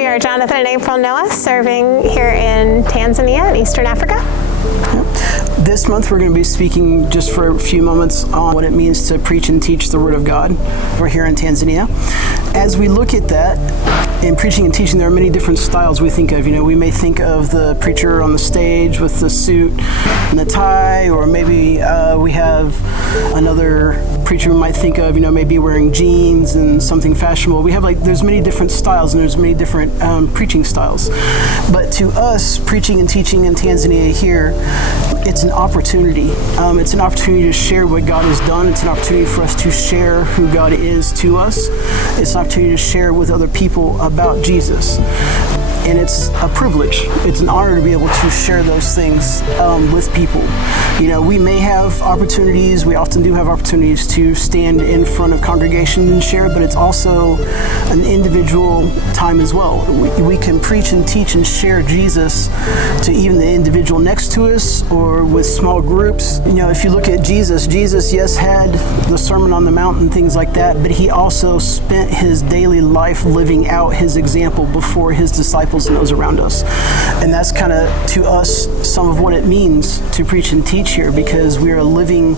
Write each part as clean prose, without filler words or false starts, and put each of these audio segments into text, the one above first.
We are Jonathan and April Noah, serving here in Tanzania in Eastern Africa. This month we're going to be speaking just for a few moments on what it means to preach and teach the Word of God. We're here in Tanzania. As we look at that, in preaching and teaching, there are many different styles we think of. We may think of the preacher on the stage with the suit and the tie, or maybe we have another preacher we might think of, maybe wearing jeans and something fashionable. We have there's many different styles and there's many different preaching styles. But to us, preaching and teaching in Tanzania here, it's an opportunity. It's an opportunity to share what God has done. It's an opportunity for us to share who God is to us. It's an opportunity to share with other people about Jesus. And it's a privilege. It's an honor to be able to share those things with people. We may have opportunities, we often do have opportunities to stand in front of congregation and share, but it's also an individual time as well. We can preach and teach and share Jesus to even the individual next to us or with small groups. If you look at Jesus, yes, had the Sermon on the Mount and things like that, but he also spent his daily life living out his example before his disciples and those around us. And that's kind of, to us, some of what it means to preach and teach here, because we are living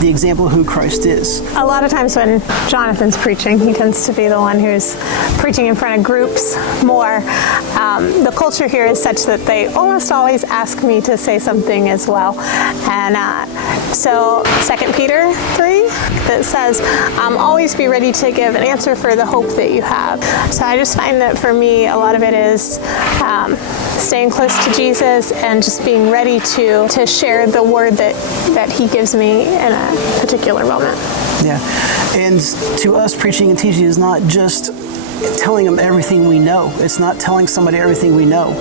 the example of who Christ is. A lot of times when Jonathan's preaching, he tends to be the one who's preaching in front of groups more. The culture here is such that they almost always ask me to say something as well. And so 2 Peter 3, that says, always be ready to give an answer for the hope that you have. So I just find that for me, a lot of it is staying close to Jesus and just being ready to share the word that he gives me in a particular moment. Yeah, and to us, preaching and teaching is not just telling them everything we know. It's not telling somebody everything we know.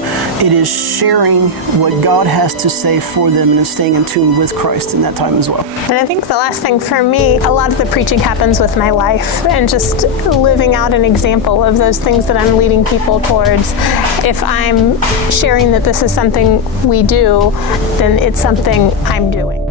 It is sharing what God has to say for them and staying in tune with Christ in that time as well. And I think the last thing for me, a lot of the preaching happens with my life and just living out an example of those things that I'm leading people towards. If I'm sharing that this is something we do, then it's something I'm doing.